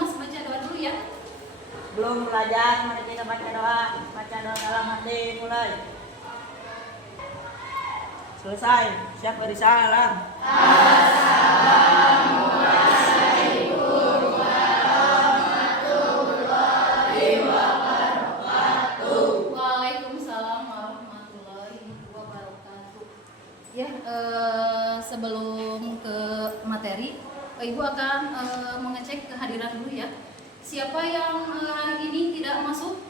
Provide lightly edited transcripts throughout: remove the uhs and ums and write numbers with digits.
Mas baca doa dulu ya. Belum belajar, mari kita baca doa. Baca doa dalam hati, mulai. Selesai, siap beri salam. Assalamualaikum warahmatullahi wabarakatuh. Waalaikumsalam warahmatullahi wabarakatuh. Ya, sebelum ke materi, Ibu akan mengecek kehadiran dulu ya. Siapa yang hari ini tidak masuk?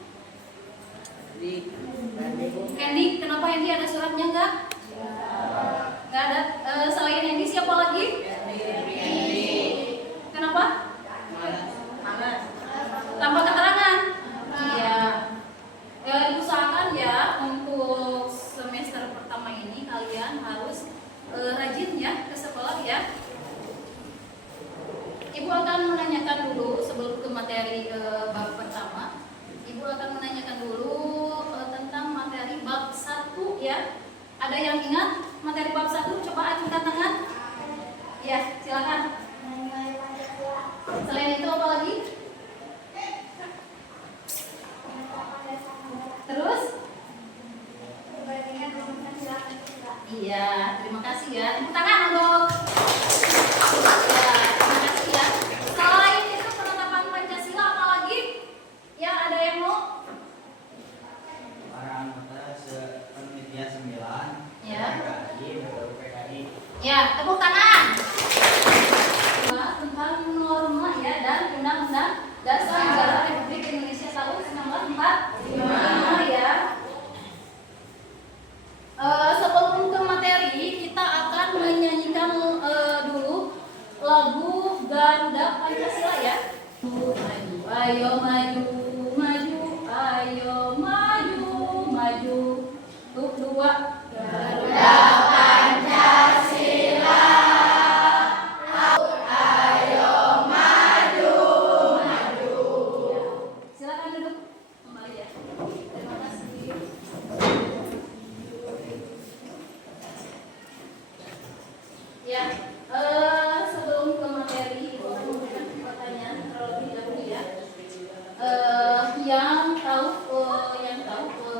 Hendy, kenapa Hendy, ada suratnya enggak? Enggak ada. Selain Hendy siapa lagi? Kenapa? Tanpa keterangan? Iya. Ya, usahakan ya untuk semester pertama ini kalian harus rajin ya ke sekolah ya. Ibu akan menanyakan dulu sebelum ke materi bab pertama. Ibu akan menanyakan dulu tentang materi bab 1 ya. Ada yang ingat materi bab 1? Coba acungkan tangan. Ya, silakan. Selain itu apa lagi? Terus? Iya, terima kasih ya. Tepuk tangan untuk ya, terima kasih ya. Selain itu penetapan Pancasila apa lagi? Ya, ada yang mau? Para anggota panitia 9 Ya. PKI. Ya, tepuk tangan. Tentang norma ya dan undang-undang Dasar Negara Republik Indonesia tahun 1945 ya. Sebelum ke materi, kita akan menyanyikan dulu lagu Garuda Pancasila ya. Maju, ayo maju, maju, ayo maju, maju. Tuh, 2. Garuda Pancasila. Ayo maju, maju. Ya. Silakan duduk kembali ya. Terima kasih. Ya, sebelum ke materi, Ibu akan memberikan pertanyaan terlebih dahulu ya. Yang tahu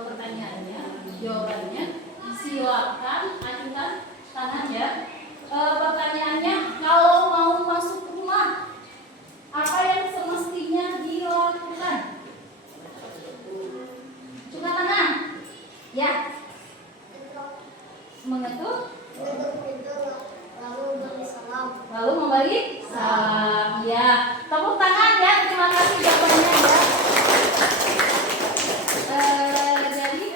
pertanyaannya, jawabannya, silakan ajukan tangan ya. Pertanyaannya, kalau mau masuk rumah, apa yang semestinya dilakukan? Ajukan tangan. Ya. Mengetuk. Lalu memberi salam. Ya, tepuk tangan ya. Terima kasih jawabannya ya. Jadi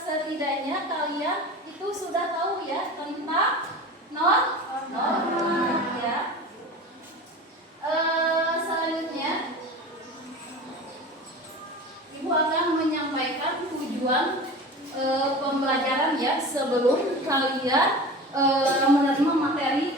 setidaknya kalian itu sudah tahu ya tentang norma ya. Selanjutnya Ibu akan menyampaikan tujuan pembelajaran ya sebelum kalian menerima materi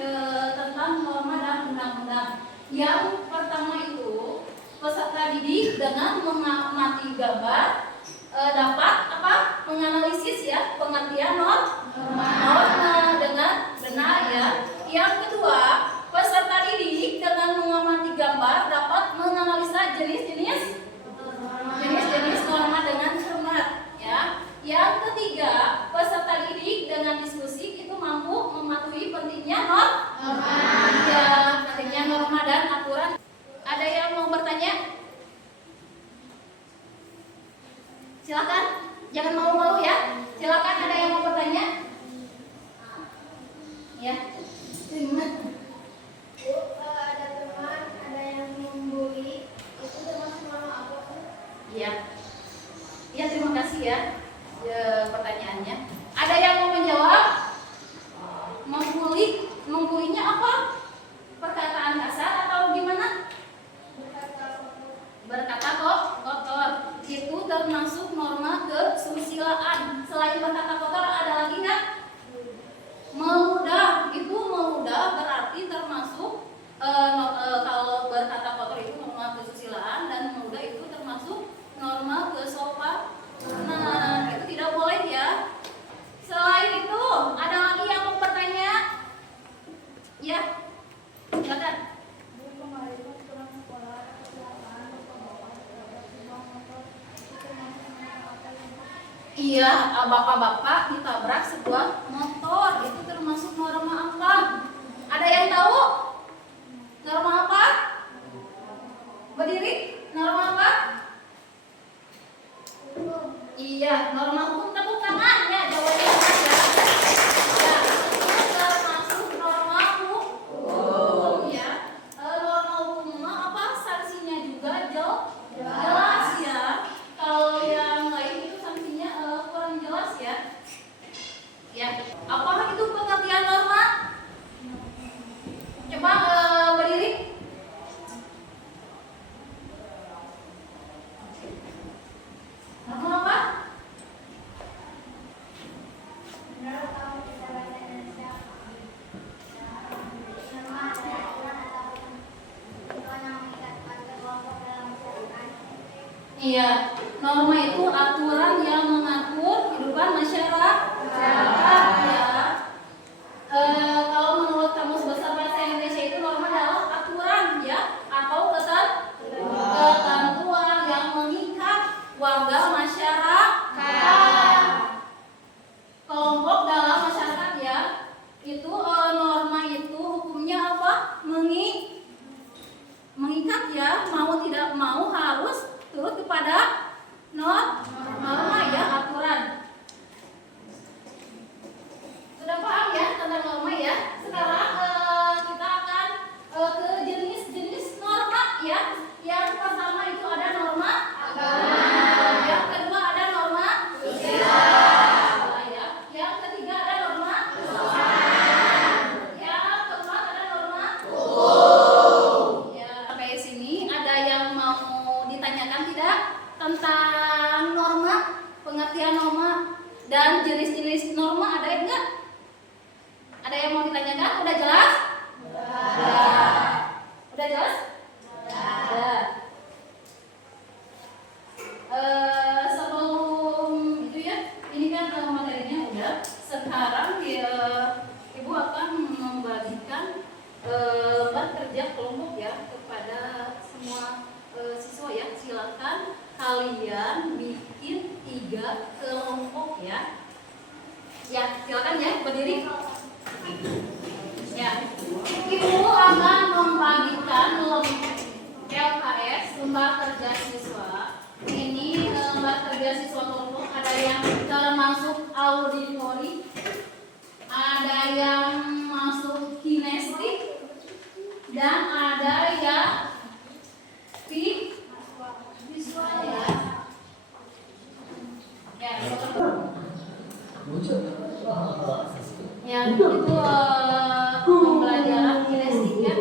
tentang norma dan undang-undang. Yang pertama itu peserta didik dengan mengamati gambar dapat menganalisis ya pengertian norma dengan benar ya. Yang kedua, peserta didik dengan mengamati gambar dapat menganalisa jenis-jenis norma dengan cermat ya. Yang ketiga, peserta didik dengan diskusi itu mampu mematuhi pentingnya norma. Ya, pentingnya norma dan aturan. Ada yang mau bertanya? Silakan, jangan malu-malu ya. Silakan, ada yang mau bertanya? Ya. Ada teman, ada yang membuli, itu termasuk norma apa? Iya. Ya, terima kasih ya. Pertanyaannya. Ada yang mau menjawab? Membulinya apa? Perkataan kasar atau gimana? Berkata kok kotor. Itu termasuk norma kesusilaan. Iya, bapak-bapak ditabrak sebuah motor. Itu termasuk norma apa? Ada yang tahu? Norma apa? Berdiri? Norma apa? Iya, norma hukum. Tepuk tangan ya, jawabannya apa ya? Ya, itu termasuk norma hukum ya. Norma hukum apa? Sanksinya juga jelas ya. Kalau yang lain itu sanksinya kurang jelas ya. Ya, apa itu pengertian norma? Coba berdiri. Norma apa? Menurut Kamus Besar Bahasa Indonesia, norma adalah aturan atau ketentuan yang mengikat warga kelompok dalam masyarakat. Iya, norma itu aturan yang mengatur kehidupan masyarakat ya. Kalau menurut Kamus Besar Bahasa Indonesia itu norma adalah aturan ya atau ketentuan yang mengikat warga masyarakat kelompok dalam masyarakat ya. Itu norma itu hukumnya apa? Mengikat ya, mau tidak mau harus turut kepada norma ya, aturan. Sudah paham ya tentang norma ya? Sekarang kita akan ke jenis-jenis norma ya. Yang pertama itu ada norma agama. Yang kedua ada norma sosial ya. Yang ketiga ada norma yang keempat ada norma ya. Sampai sini ada yang mau ditanyakan tidak tentang norma, pengertian norma dan jenis-jenis norma, ada enggak? Ada yang mau ditanyakan? Udah jelas? Udah jelas? Sebelum itu ya, ini kan materinya udah. Sekarang Ibu akan membagikan lembar kerja kelompok ya kepada semua siswa ya. Silakan kalian bikin 3 kelompok ya. Ya, silakan ya berdiri. Ya, Ibu akan membagikan LKS, lembar kerja siswa. Ini lembar kerja siswa kelompok, ada yang termasuk auditori, ada yang masuk kinestetik, dan ada yang visual ya. Ya, ya itu pembelajaran kinestetik ya.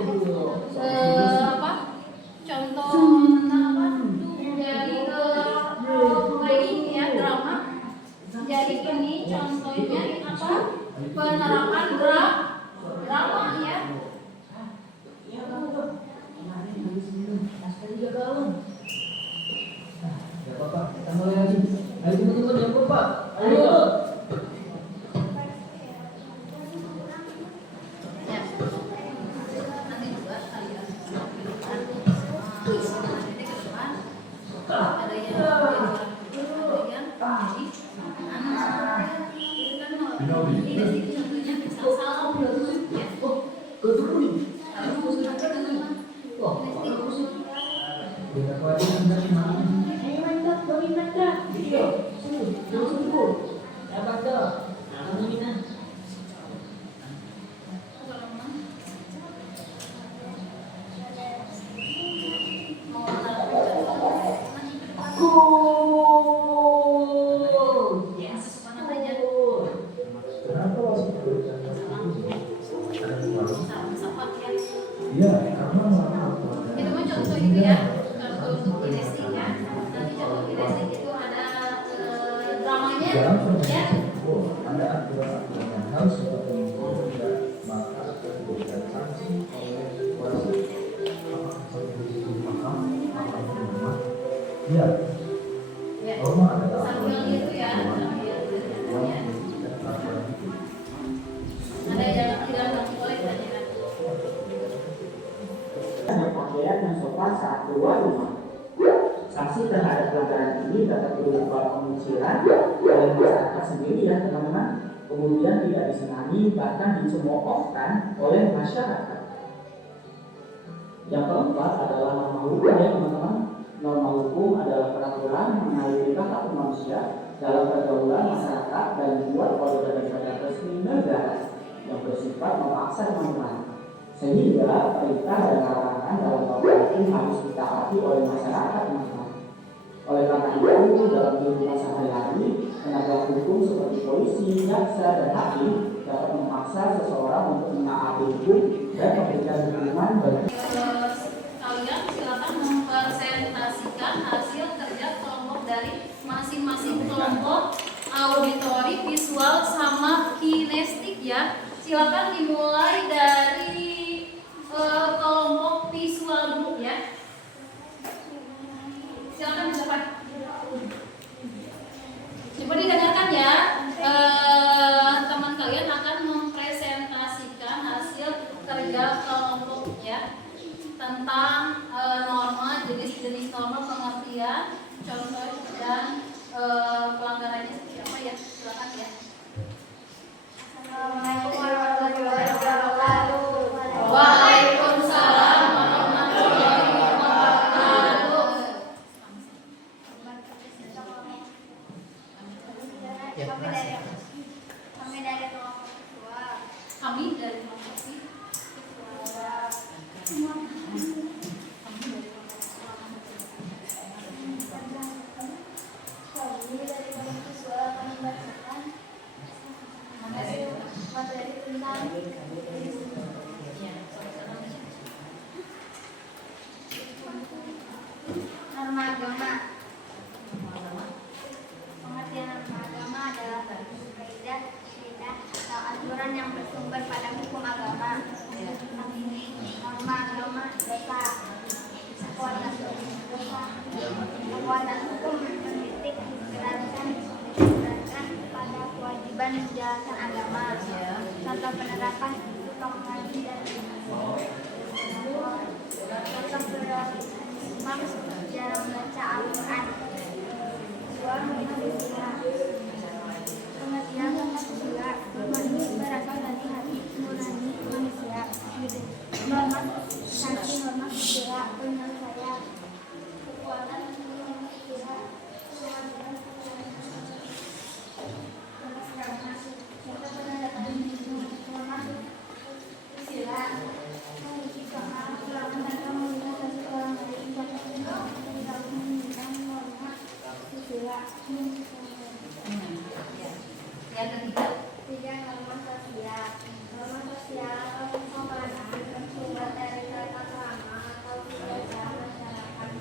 Apa? Contoh tentang apa? Dari playing ya, drama. Jadi ini contohnya apa? Penerapan drama ya. Ya Bapak, kita mulai lagi. Ayo teman-teman yang Bapak. Ayo. Ya. Nanti juga kalian ada yang jadi contohnya misal salam ya. Itu mah contoh itu ya, contoh untuk kinestetik ya. Nanti contoh kinestetik itu ada dramanya ya. Ada aturan-aturan yang harus dipenuhi, maka akan diberikan sanksi oleh wasit. Ya, norma adalah Sambil itu ya, sambil itu ya. Ada yang tidak boleh tanyakan. Ada pakaian yang sopan saat keluar rumah. Sanksi terhadap pelanggaran ini dapat berupa pengucilan oleh masyarakat sendiri ya teman-teman, kemudian tidak disenangi bahkan dicemoohkan oleh masyarakat. Yang keempat adalah norma hukum ya teman-teman. Norma hukum adalah peraturan mengenai perilaku manusia dalam pergaulan masyarakat dan dibuat oleh badan resmi negara yang bersifat memaksa teman-teman, sehingga perintah dan larangan dalam norma itu harus ditaati oleh masyarakat teman-teman. Oleh karena itu, dalam kehidupan sehari-hari, penegak hukum seperti polisi, jaksa, dan hakim dapat memaksa seseorang untuk menaati hukum dan memberikan hukuman bagi Kalian silakan mempresentasikan hasil kerja kelompok dari masing-masing kelompok auditori, visual, sama kinestik ya. Silakan dimulai dari kelompok visual dulu ya. Silakan di depan. Coba didengarkan ya. Teman kalian akan mempresentasikan hasil kerja kelompok ya tentang norma, jenis-jenis norma, pengertian, contoh dan pelanggarannya seperti apa ya. Silakan ya. Assalamualaikum warahmatullahi wabarakatuh. Waalaikumsalam warahmatullahi wabarakatuh. Kami dari kelompok visual. Kami dari kelompok Kami bacakan materi tentang norma agama. Pengertian norma agama adalah kaidah atau aturan yang bersumber pada hukum agama. Norma agama dosa. Kekuatan hukum menitik diterapkan pada kewajiban menjalankan agama. Contoh penerapan hukum haji dan contoh imam dalam membaca Al-Quran. Pengertian manusia, norma ini berasal dari hati nurani manusia. Norma sanksi norma manusia, penyelesaian kekuatan manusia, kewajiban yang ketiga. Tiga, norma sosial. Norma sosial atau kesopanan bersumber dari tata krama atau budaya masyarakat.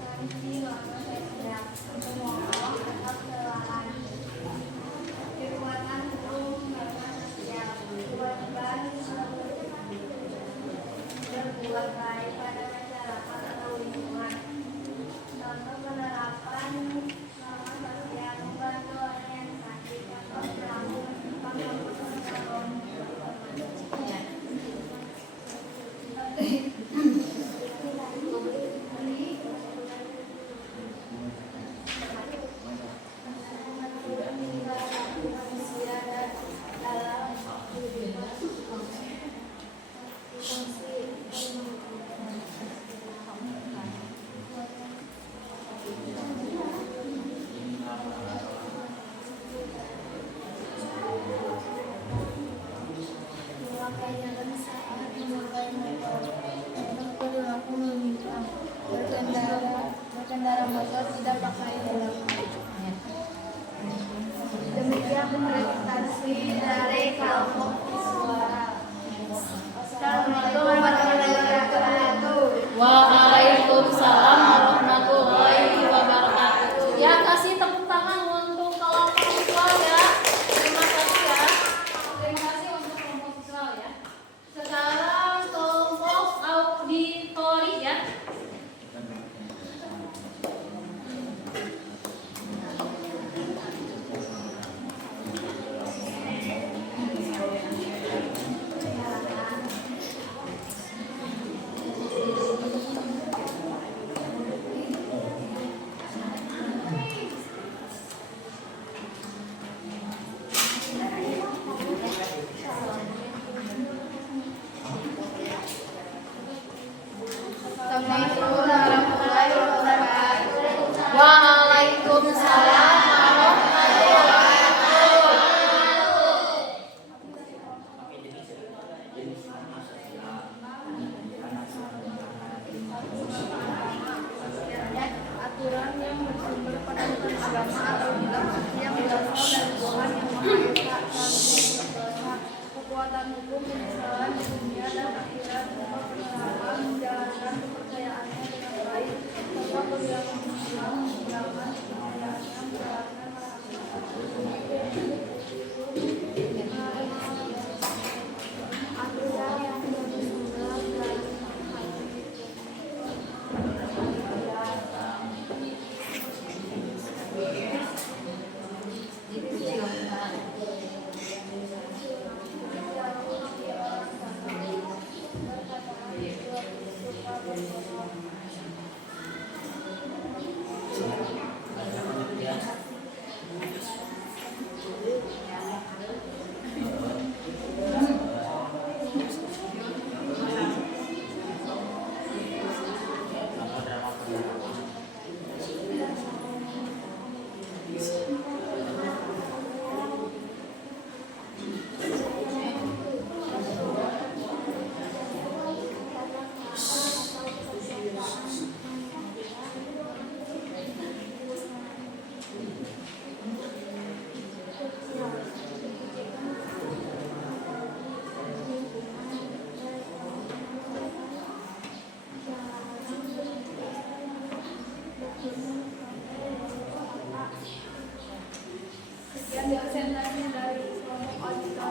Sanksi norma sosial, pemohon atau kesalahan. Kekuatan hukum norma sosial, kewajiban berbuat baik pada masyarakat atau lingkungan. Contoh penerapan norma sosial membantu orang yang sakit atau melakukan berkendara motor tidak pakai helm. Demikian presentasi dari kelompok visual. Assalamualaikum warahmatullahi wabarakatuh. Waalaikumsalam warahmatullahi wabarakatuh. Ya, kasih tepuk tangan untuk kelompok visual ya. Terima kasih ya. Terima kasih untuk kelompok visual ya. Sekarang kelompok auditori ya. agama atau bilang yang berasal dari Tuhan yang Maha Esa dan sempurna. Kekuatan hukum penyesalan di dunia dan akhirat berupa penerapan menjalankan kepercayaannya dengan baik serta perilaku Islam menjalankan kepercayaannya menjalankan aturan yang lebih mudah dan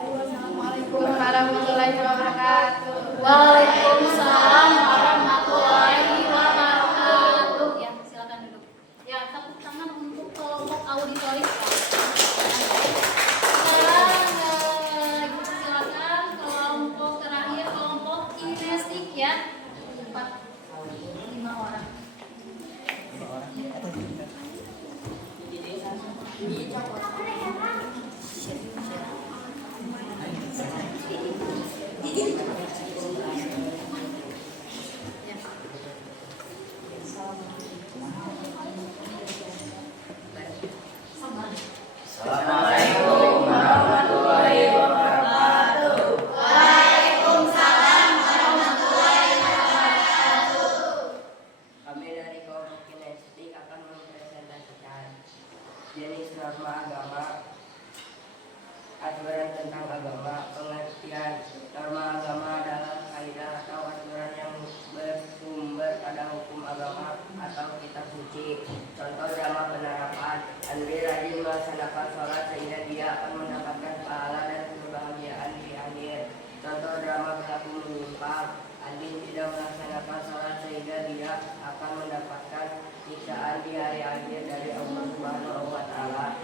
Assalamualaikum warahmatullahi wabarakatuh. Waalaikumsalam warahmatullahi wabarakatuh. Ya, silakan duduk. Ya, tepuk tangan untuk kelompok auditoris. Sekarang silakan kelompok terakhir, kelompok kinestik ya. 5 orang. Assalamualaikum warahmatullahi wabarakatuh. Waalaikumsalam warahmatullahi wabarakatuh. Kami dari kelompok kinestik akan mempresentasikan jenis norma agama, aturan tentang agama, pengertian. Norma agama adalah kaidah atau aturan yang bersumber pada hukum agama atau kitab suci. Contoh drama penerapan: Andri rajin melaksanakan sholat sehingga dia akan mendapatkan pahala dan kebahagiaan di akhir. Contoh drama berlaku menyimpang: Andin tidak melaksanakan sholat sehingga dia akan mendapatkan siksaan di hari akhir dari Allah Subhanahu wa Ta'ala.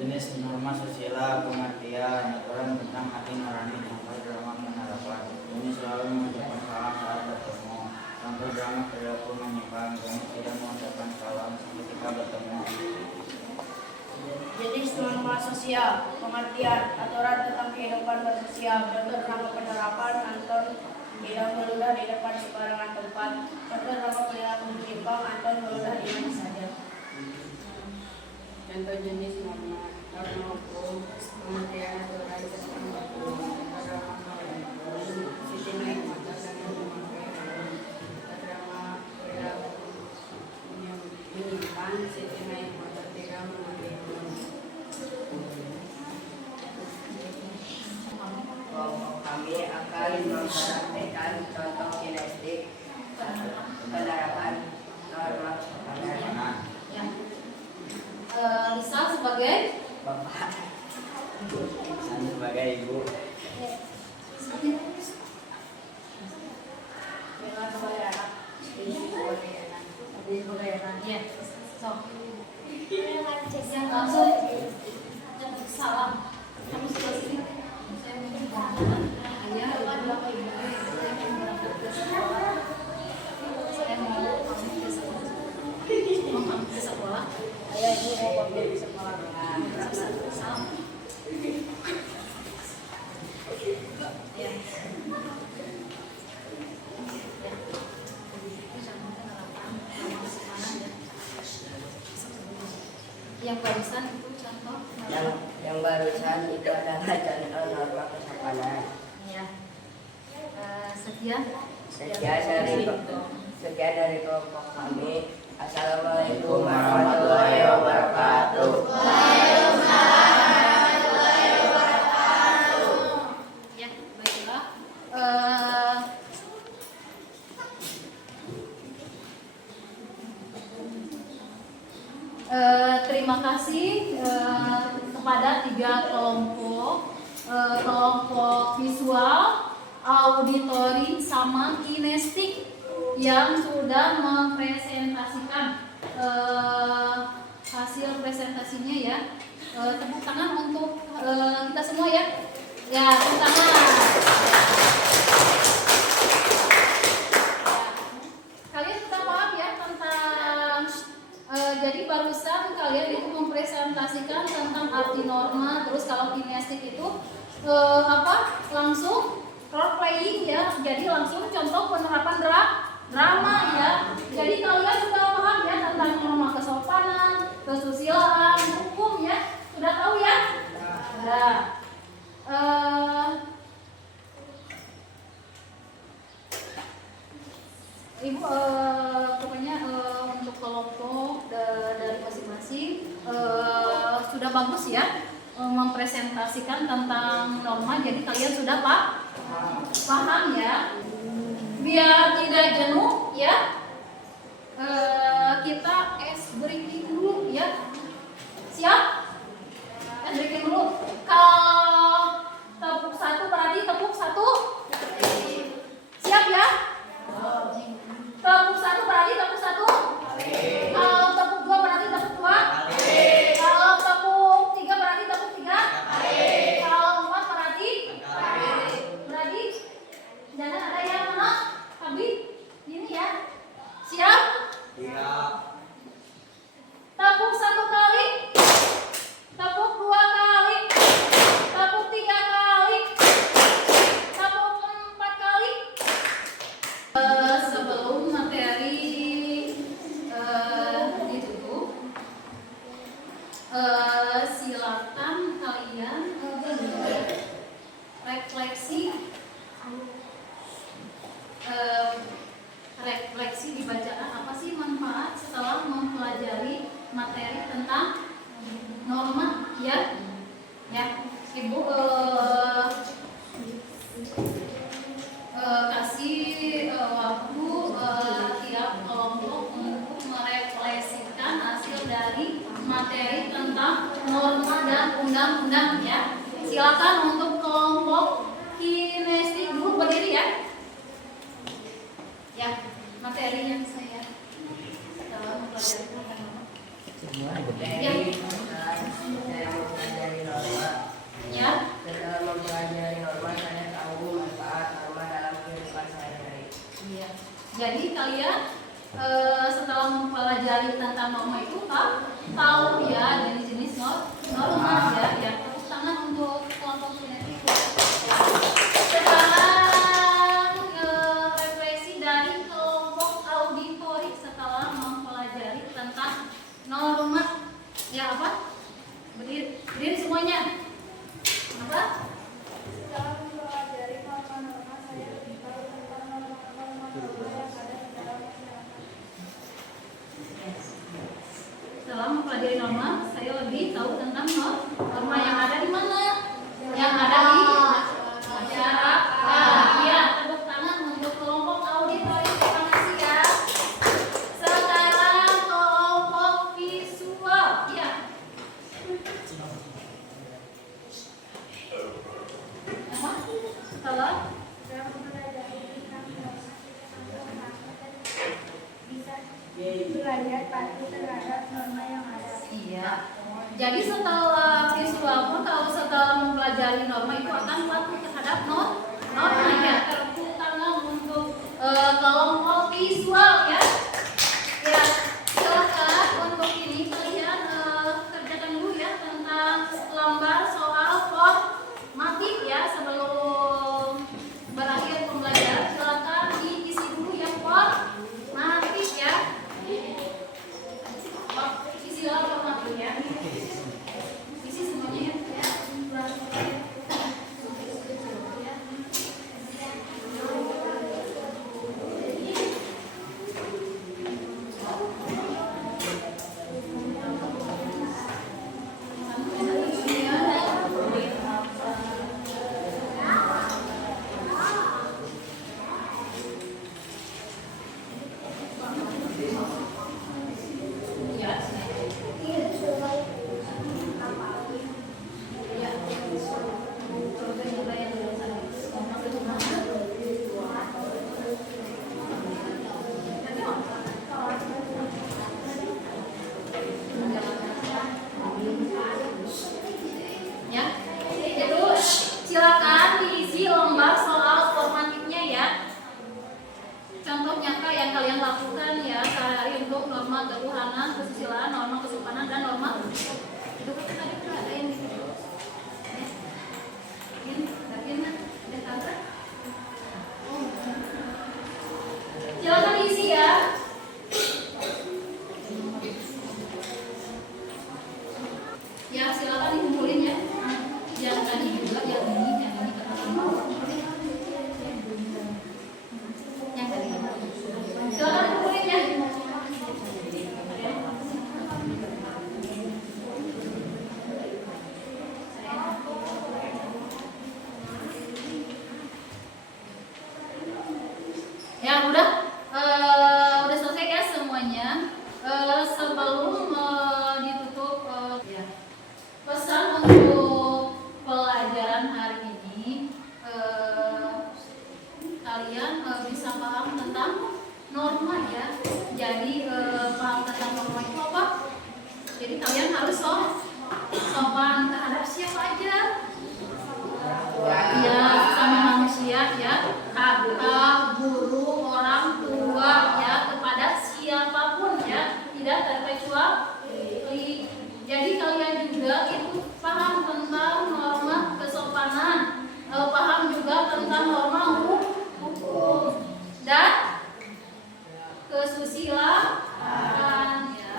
Jenis norma susila, pengertian, aturan tentang hati nurani, contoh drama penerapan. Ini selalu mengucapkan salam saat bertemu. Contoh drama perilaku menyimpang, ini tidak mengucapkan salam ketika bertemu. Jenis norma sosial, pengertian, aturan tentang kehidupan bersosial. Contoh drama penerapan, Anton tidak meludah di depan sembarangan tempat. Contoh drama perilaku menyimpang, Anton meludah di mana saja. Contoh jenis norma hukum, pengertian aturan tentang hukum. Contoh drama Siti naik motor dengan memakai helm. Contoh drama perilaku menyimpang, Siti naik motor tidak memakai helm. Kelompok kami akan mempraktekkan contoh kinestik penerapan norma kesopanan. Ya. Lisa sebagai Bapak, saya sebagai ibu. Bella sebagai anak. Jadi sebagai anak. Ya. So. Yang langsung jemput salam. Kamu sudah sini. Saya ingin berangkat. Ayah, bapak, ibu. Saya ingin berangkat ke sekolah. Saya mau pamit ke sekolah. Mau pamit ke sekolah. Ayah, ibu mau pamit ke sekolah. Salam. Ya. Yang barusan itu contoh Yang barusan itu adalah contoh norma kesopanan. ya. Sekian Sekian dari kelompok kami. Assalamualaikum warahmatullahi wabarakatuh. Ya, baiklah. Terima kasih kepada 3 kelompok, kelompok visual, auditori, sama kinestik yang sudah mempresentasikan hasil presentasinya ya. Tepuk tangan untuk kita semua ya. Ya, tepuk tangan. Kalian sudah paham ya tentang jadi barusan kalian itu mempresentasikan tentang arti norma, terus kalau kinestik itu langsung role playing ya. Jadi langsung contoh penerapan drama ya. Jadi kalian sudah paham ya tentang norma kesopanan, kesusilaan, hukum ya. Sudah tahu ya? Sudah. Ibu pokoknya untuk kelompok dari masing-masing sudah bagus ya mempresentasikan tentang norma. Jadi kalian sudah paham ya. Biar tidak jenuh ya, kita breaking dulu ya. Siap? Breaking dulu. Kalau tepuk 1 berarti tepuk 1. Siap ya? Tepuk 1 berarti tepuk 1. Kalau tepuk 2 berarti tepuk 2. Kalau tepuk 3 berarti tepuk 3. Kalau 4 berarti jangan ada yang menang. Habis ini ya. Siap? Siap. Tepuk 1 kali. Tepuk 2 kali. Tepuk 3 kali. Tepuk 4 kali. Sebelum materi ditutup, silakan kalian refleksi dibacakan apa sih manfaat setelah mempelajari materi tentang norma ya. Ibu kasih waktu tiap kelompok untuk merefleksikan hasil dari materi tentang norma dan undang-undang ya. Silakan untuk kelompok kinestik dulu berdiri ya. Ya, materi yang saya mempelajari tentang norma. Ya. Saya mempelajari norma. Ya. Setelah mempelajari norma, saya tahu manfaat norma dalam kehidupan sehari-hari. Iya. Jadi kalian setelah mempelajari tentang norma itu tahu ya jenis-jenis norma ya. Ya, tepuk tangan untuk kelompok kinetik. Sekarang refleksi dari kelompok auditori setelah mempelajari tentang norma. Ya apa? Berdiri semuanya. Apa? Setelah mempelajari norma-norma, saya lebih tahu tentang norma-norma yang ada di dalam masyarakat. Setelah mempelajari norma, saya lebih tahu tentang norma yang ada di mana? Yang ada di masyarakat. Ya, tepuk tangan untuk kelompok auditori. Terima kasih ya. Sekarang kelompok visual. Ya. Apa? Setelah Saya mempelajari tentang norma, bisa belajar pasti terhadap norma yang ada. iya. Jadi setelah visual pun kalau setelah mempelajari norma itu akan patuh terhadap norma ya. Tepuk tangan untuk kelompok visual ya. Ya, silakan untuk ini kalian kerjakan dulu ya tentang lembar soal formatif ya sebelum berakhir pembelajaran. Silakan diisi dulu yang formatif ya. Isilah formatif ya. Isi semuanya ya. kesusilaan, norma kesopanan, dan norma itu kan tadi udah ada yang gitu. Silakan isi ya. Ya silakan dikumpulin ya. Yang tadi juga, yang ini yang tadi. Silakan dikumpulin ya. Ya udah selesai ya semuanya. Sebelum ditutup ya. Pesan untuk pelajaran hari ini, kalian bisa paham tentang norma ya. Jadi paham tentang norma itu apa? Jadi kalian harus sopan terhadap siapa aja. Ya, sama manusia ya, kakak, guru, orang tua ya, kepada siapapun ya, tidak terkecuali. Jadi kalian juga itu paham tentang norma kesopanan, paham juga tentang norma hukum dan kesusilaan ya.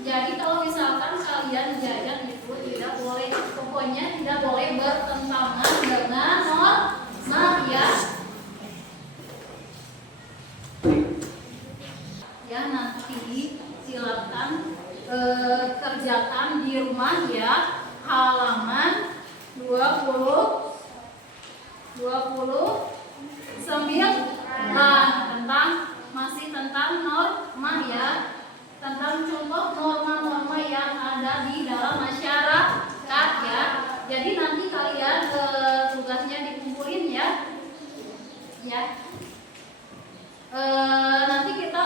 Jadi kalau misalkan kalian jajan itu tidak boleh, pokoknya tidak boleh bertentangan dengan norma ya. Ya nanti silakan kerjakan di rumah ya, halaman 29 masih tentang norma ya, tentang contoh norma-norma yang ada di dalam masyarakat ya. Jadi nanti kalian tugasnya dikumpulin ya. Nanti kita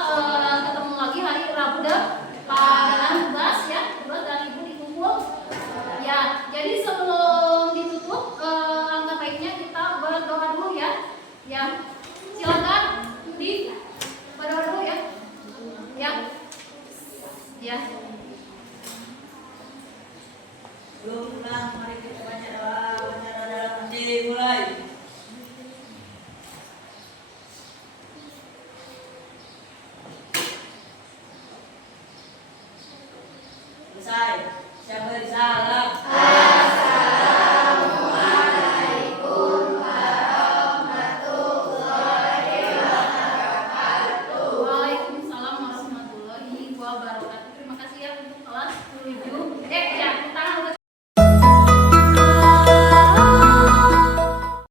ketemu lagi hari Rabu dengan tugas ya, tugas dari Ibu dikumpul. Ya, jadi sebelum ditutup angka baiknya kita berdoa dulu ya. Ya, silakan berdoa dulu ya. Ya.